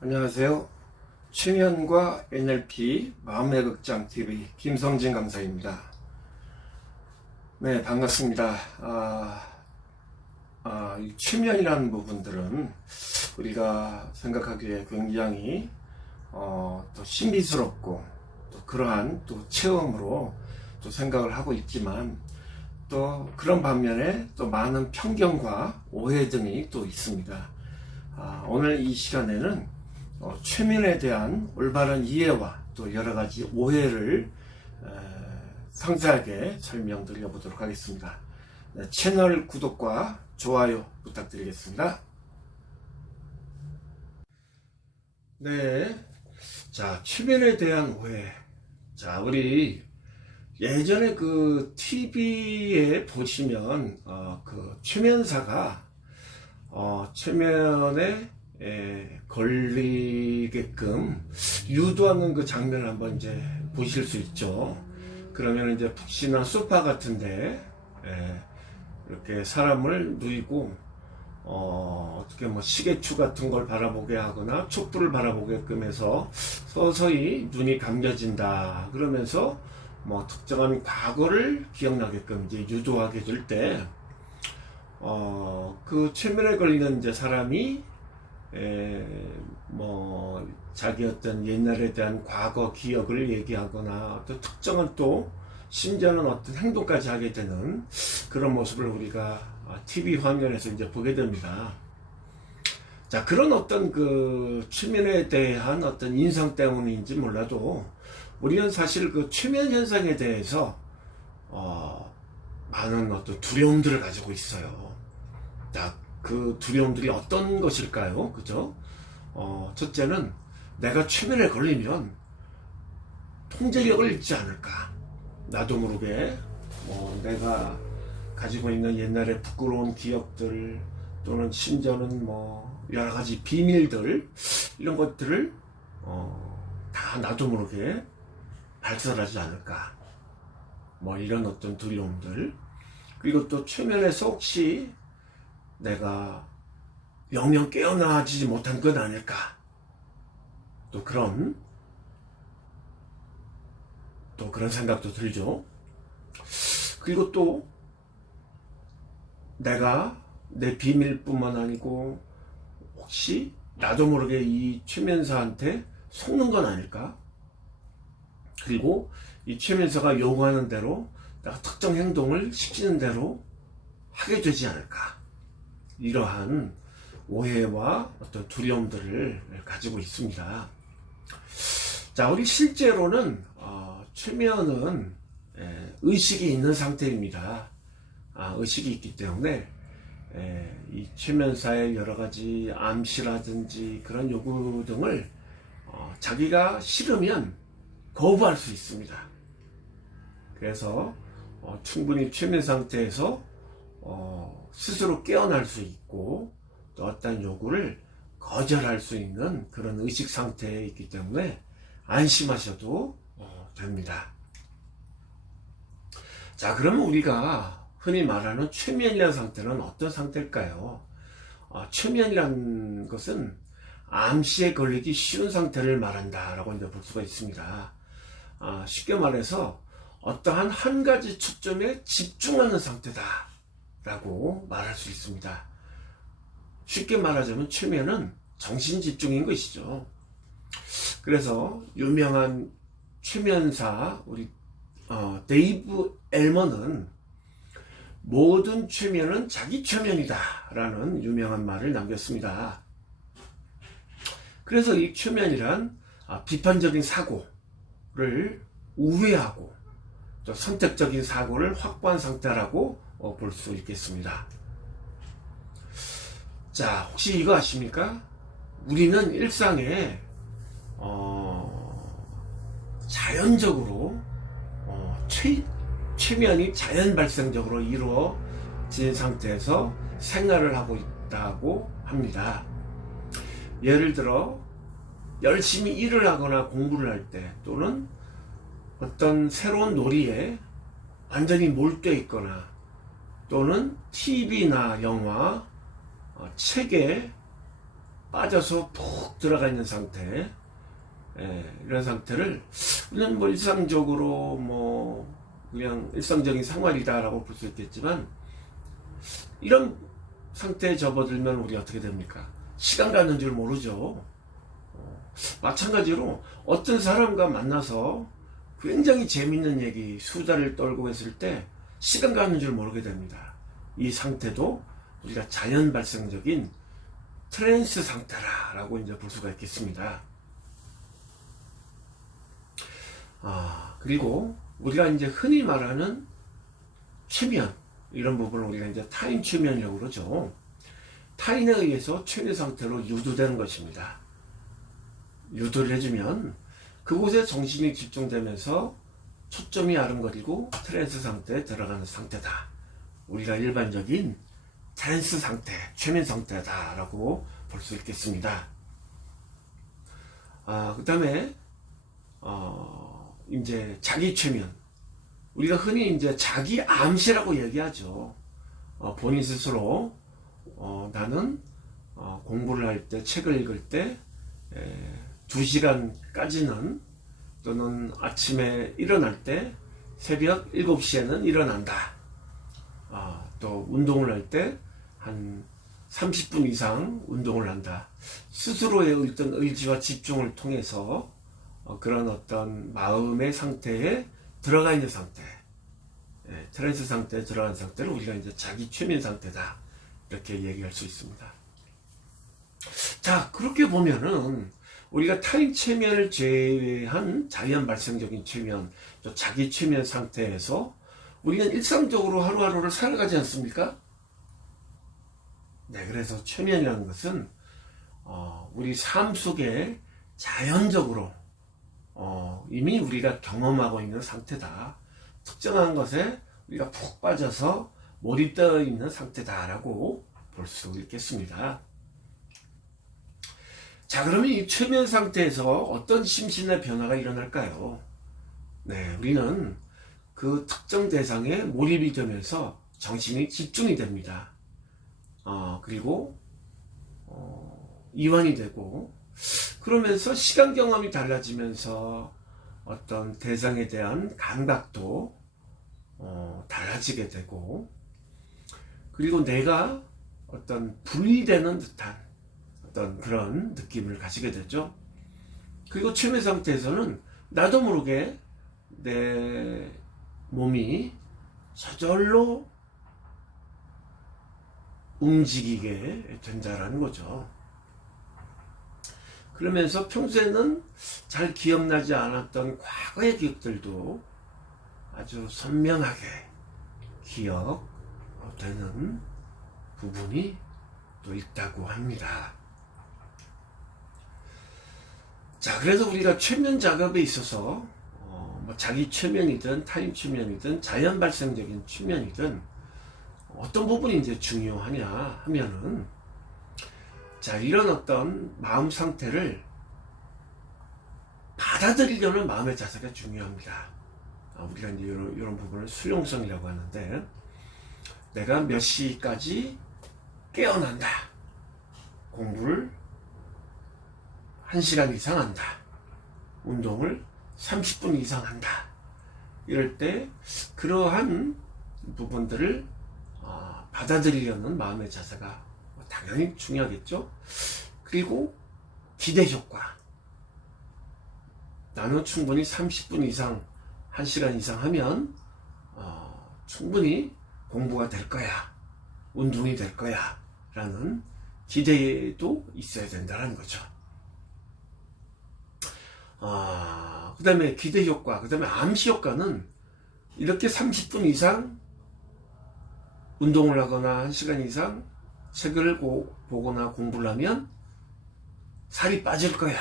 안녕하세요. 최면과 NLP 마음의 극장 TV 김성진 강사입니다. 네, 반갑습니다. 이 최면이라는 부분들은 우리가 생각하기에 굉장히 또 신비스럽고 또 그러한 또 체험으로 또 생각을 하고 있지만, 또 그런 반면에 또 많은 편견과 오해 등이 또 있습니다. 오늘 이 시간에는 최면에 대한 올바른 이해와 또 여러가지 오해를 상세하게 설명드려 보도록 하겠습니다. 네, 채널 구독과 좋아요 부탁드리겠습니다. 네, 자, 최면에 대한 오해. 자, 우리 예전에 그 TV에 보시면 그 최면사가 최면에 걸리게끔 유도하는 그 장면을 한번 이제 보실 수 있죠. 그러면 이제 푹신한 소파 같은데 이렇게 사람을 누이고 어떻게 뭐 시계추 같은 걸 바라보게 하거나 촛불을 바라보게끔 해서 서서히 눈이 감겨진다 그러면서 뭐 특정한 과거를 기억나게끔 이제 유도하게 될 때 그 최면에 걸리는 이제 사람이 뭐 자기 어떤 옛날에 대한 과거 기억을 얘기하거나 또 특정한 또 심지어는 어떤 행동까지 하게 되는 그런 모습을 우리가 TV 화면에서 이제 보게 됩니다. 자, 그런 어떤 그 최면에 대한 어떤 인상 때문인지 몰라도 우리는 사실 그 최면 현상에 대해서 많은 어떤 두려움들을 가지고 있어요. 자, 그 두려움들이 어떤 것일까요? 그죠? 첫째는 내가 최면에 걸리면 통제력을 잃지 않을까? 나도 모르게 내가 가지고 있는 옛날에 부끄러운 기억들 또는 심지어는 뭐 여러 가지 비밀들 이런 것들을 다 나도 모르게 발설하지 않을까? 뭐 이런 어떤 두려움들. 그리고 또 최면에서 혹시 내가 영영 깨어나지 못한 건 아닐까? 또 그런 생각도 들죠. 그리고 또 내가 내 비밀뿐만 아니고 혹시 나도 모르게 이 최면사한테 속는 건 아닐까? 그리고 이 최면사가 요구하는 대로 내가 특정 행동을 시키는 대로 하게 되지 않을까? 이러한 오해와 어떤 두려움들을 가지고 있습니다. 자, 우리 실제로는 최면은 의식이 있는 상태입니다. 의식이 있기 때문에 이 최면사의 여러 가지 암시라든지 그런 요구 등을 자기가 싫으면 거부할 수 있습니다. 그래서 충분히 최면 상태에서 스스로 깨어날 수 있고 또 어떤 요구를 거절할 수 있는 그런 의식 상태에 있기 때문에 안심하셔도 됩니다. 자, 그러면 우리가 흔히 말하는 최면이라는 상태는 어떤 상태일까요? 최면이라는 것은 암시에 걸리기 쉬운 상태를 말한다라고 이제 볼 수가 있습니다. 쉽게 말해서 어떠한 한 가지 초점에 집중하는 상태다라고 말할 수 있습니다. 쉽게 말하자면 최면은 정신집중인 것이죠. 그래서 유명한 최면사 우리 데이브 엘머는 모든 최면은 자기 최면이다 라는 유명한 말을 남겼습니다. 그래서 이 최면이란 비판적인 사고를 우회하고 또 선택적인 사고를 확보한 상태라고 볼 수 있겠습니다. 자, 혹시 이거 아십니까? 우리는 일상에 자연적으로 최면이 자연 발생적으로 이루어진 상태에서 생활을 하고 있다고 합니다. 예를 들어 열심히 일을 하거나 공부를 할 때 또는 어떤 새로운 놀이에 완전히 몰두해 있거나 또는 TV나 영화, 책에 빠져서 푹 들어가 있는 상태, 이런 상태를 우리는 뭐 일상적으로 뭐 그냥 일상적인 생활이다라고 볼 수 있겠지만, 이런 상태에 접어들면 우리 어떻게 됩니까? 시간 가는 줄 모르죠. 마찬가지로 어떤 사람과 만나서 굉장히 재밌는 얘기, 수다를 떨고 했을 때 시간 가는 줄 모르게 됩니다. 이 상태도 우리가 자연 발생적인 트랜스 상태라고 이제 볼 수가 있겠습니다. 그리고 우리가 이제 흔히 말하는 최면, 이런 부분을 우리가 이제 타인 최면이라고 그러죠. 타인에 의해서 최면 상태로 유도되는 것입니다. 유도를 해주면 그곳에 정신이 집중되면서 초점이 아른거리고 트랜스 상태에 들어가는 상태다. 우리가 일반적인 트랜스 상태, 최면 상태다 라고 볼 수 있겠습니다. 그 다음에 이제 자기 최면, 우리가 흔히 이제 자기 암시라고 얘기하죠. 본인 스스로 나는 공부를 할 때, 책을 읽을 때 2시간까지는, 또는 아침에 일어날 때 새벽 7시에는 일어난다. 또 운동을 할 때 한 30분 이상 운동을 한다. 스스로의 어떤 의지와 집중을 통해서 그런 어떤 마음의 상태에 들어가 있는 상태, 트랜스 상태에 들어간 상태를 우리가 이제 자기 최면 상태다, 이렇게 얘기할 수 있습니다. 자, 그렇게 보면은 우리가 타인 최면을 제외한 자연 발생적인 최면, 또 자기 최면 상태에서 우리는 일상적으로 하루하루를 살아가지 않습니까? 네, 그래서 최면이라는 것은 우리 삶 속에 자연적으로 이미 우리가 경험하고 있는 상태다. 특정한 것에 우리가 푹 빠져서 몰입되어 있는 상태다라고 볼 수 있겠습니다. 자, 그러면 이 최면 상태에서 어떤 심신의 변화가 일어날까요? 네, 우리는 그 특정 대상에 몰입이 되면서 정신이 집중이 됩니다. 그리고 이완이 되고, 그러면서 시간 경험이 달라지면서 어떤 대상에 대한 감각도 달라지게 되고, 그리고 내가 어떤 분리되는 듯한 어떤 그런 느낌을 가지게 되죠. 그리고 최면 상태에서는 나도 모르게 내 몸이 저절로 움직이게 된다라는 거죠. 그러면서 평소에는 잘 기억나지 않았던 과거의 기억들도 아주 선명하게 기억되는 부분이 또 있다고 합니다. 자, 그래서 우리가 최면 작업에 있어서 뭐 자기 최면이든 타인 최면이든 자연 발생적인 최면이든 어떤 부분이 이제 중요하냐 하면은, 자, 이런 어떤 마음 상태를 받아들이려는 마음의 자세가 중요합니다. 우리가 이제 이런 부분을 수용성이라고 하는데, 내가 몇 시까지 깨어난다. 공부를 1시간 이상 한다. 운동을 30분 이상 한다. 이럴 때 그러한 부분들을 받아들이려는 마음의 자세가 당연히 중요하겠죠. 그리고 기대 효과. 나는 충분히 30분 이상, 1시간 이상 하면 충분히 공부가 될 거야, 운동이 될 거야 라는 기대도 있어야 된다는 거죠. 그 다음에 기대 효과, 그 다음에 암시 효과는 이렇게 30분 이상 운동을 하거나 1시간 이상 책을 보거나 공부를 하면 살이 빠질 거야.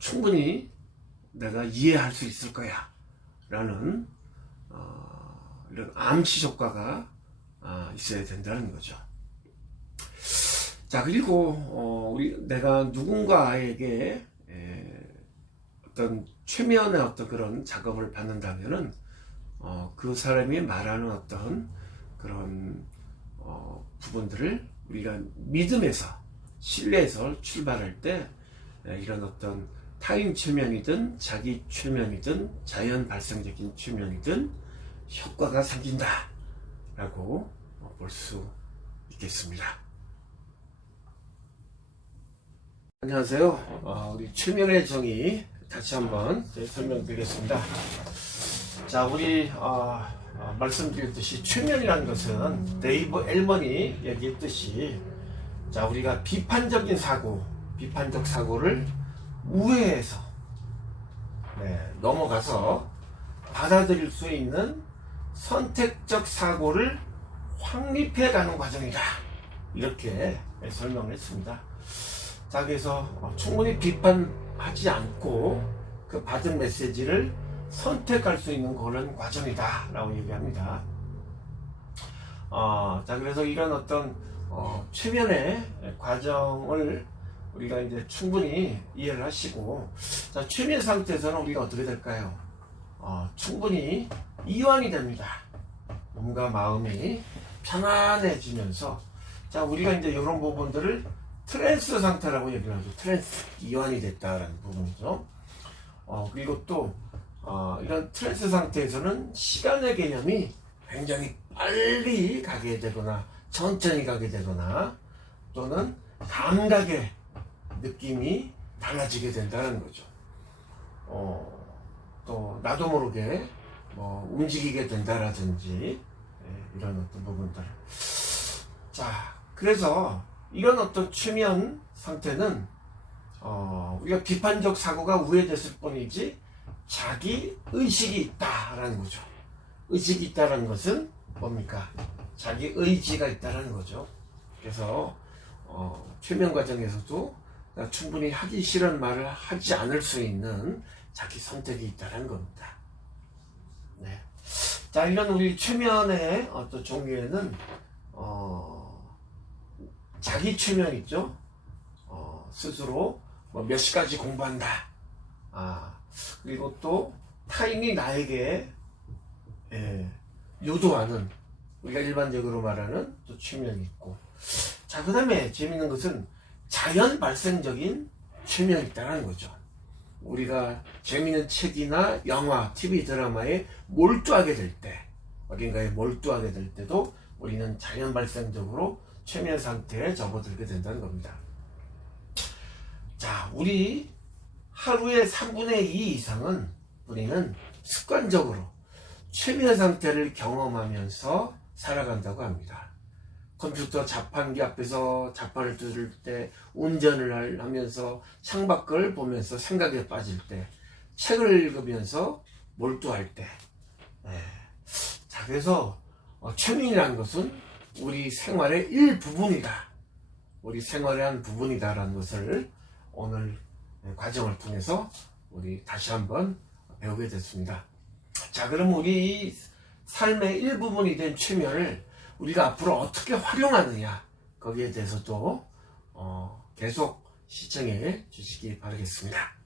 충분히 내가 이해할 수 있을 거야 라는 이런 암시 효과가 있어야 된다는 거죠. 자, 그리고 내가 누군가에게 어떤 최면의 어떤 그런 작업을 받는다면은 그 사람이 말하는 어떤 그런 부분들을 우리가 믿음에서, 신뢰에서 출발할 때 이런 어떤 타인 최면이든 자기 최면이든 자연 발생적인 최면이든 효과가 생긴다 라고 볼 수 있겠습니다. 안녕하세요. 우리 최면의 정의 다시 한번 설명드리겠습니다. 자, 우리 말씀드렸듯이 최면이라는 것은 데이브 엘먼이 얘기했듯이, 자, 우리가 비판적인 사고, 비판적 사고를 우회해서 넘어가서 받아들일 수 있는 선택적 사고를 확립해 가는 과정이다, 이렇게 설명을 했습니다. 자, 그래서 충분히 비판하지 않고 그 받은 메시지를 선택할 수 있는 그런 과정이다 라고 얘기합니다. 자, 그래서 이런 어떤 최면의 과정을 우리가 이제 충분히 이해를 하시고, 자, 최면 상태에서는 우리가 어떻게 될까요? 충분히 이완이 됩니다. 몸과 마음이 편안해지면서, 자, 우리가 이제 이런 부분들을 트랜스 상태라고 얘기를 하죠. 트랜스, 이완이 됐다라는 부분이죠. 그리고 또 이런 트랜스 상태에서는 시간의 개념이 굉장히 빨리 가게 되거나 천천히 가게 되거나 또는 감각의 느낌이 달라지게 된다는 거죠. 또 나도 모르게 움직이게 된다라든지 이런 어떤 부분들. 자, 그래서 이런 어떤 최면 상태는 우리가 비판적 사고가 우회됐을 뿐이지 자기 의식이 있다라는 거죠. 의식이 있다라는 것은 뭡니까? 자기 의지가 있다라는 거죠. 그래서 최면 과정에서도 충분히 하기 싫은 말을 하지 않을 수 있는 자기 선택이 있다라는 겁니다. 네. 자, 이런 우리 최면의 어떤 종류에는 자기 최면 있죠. 스스로 몇 시까지 공부한다. 그리고 또 타인이 나에게 유도하는, 우리가 일반적으로 말하는 또 최면이 있고, 자, 그 다음에 재밌는 것은 자연 발생적인 최면이 있다는 거죠. 우리가 재밌는 책이나 영화, TV 드라마에 몰두하게 될 때, 어딘가에 몰두하게 될 때도 우리는 자연 발생적으로 최면 상태에 접어들게 된다는 겁니다. 자, 우리 하루에 3분의 2 이상은 우리는 습관적으로 최면 상태를 경험하면서 살아간다고 합니다. 컴퓨터 자판기 앞에서 자판을 들을 때, 운전을 하면서 창밖을 보면서 생각에 빠질 때, 책을 읽으면서 몰두할 때. 자, 그래서 최면이라는 것은 우리 생활의 일부분이다, 우리 생활의 한 부분이다라는 것을 오늘 과정을 통해서 우리 다시 한번 배우게 됐습니다. 자, 그럼 우리 삶의 일부분이 된 최면을 우리가 앞으로 어떻게 활용하느냐, 거기에 대해서도 계속 시청해 주시기 바라겠습니다.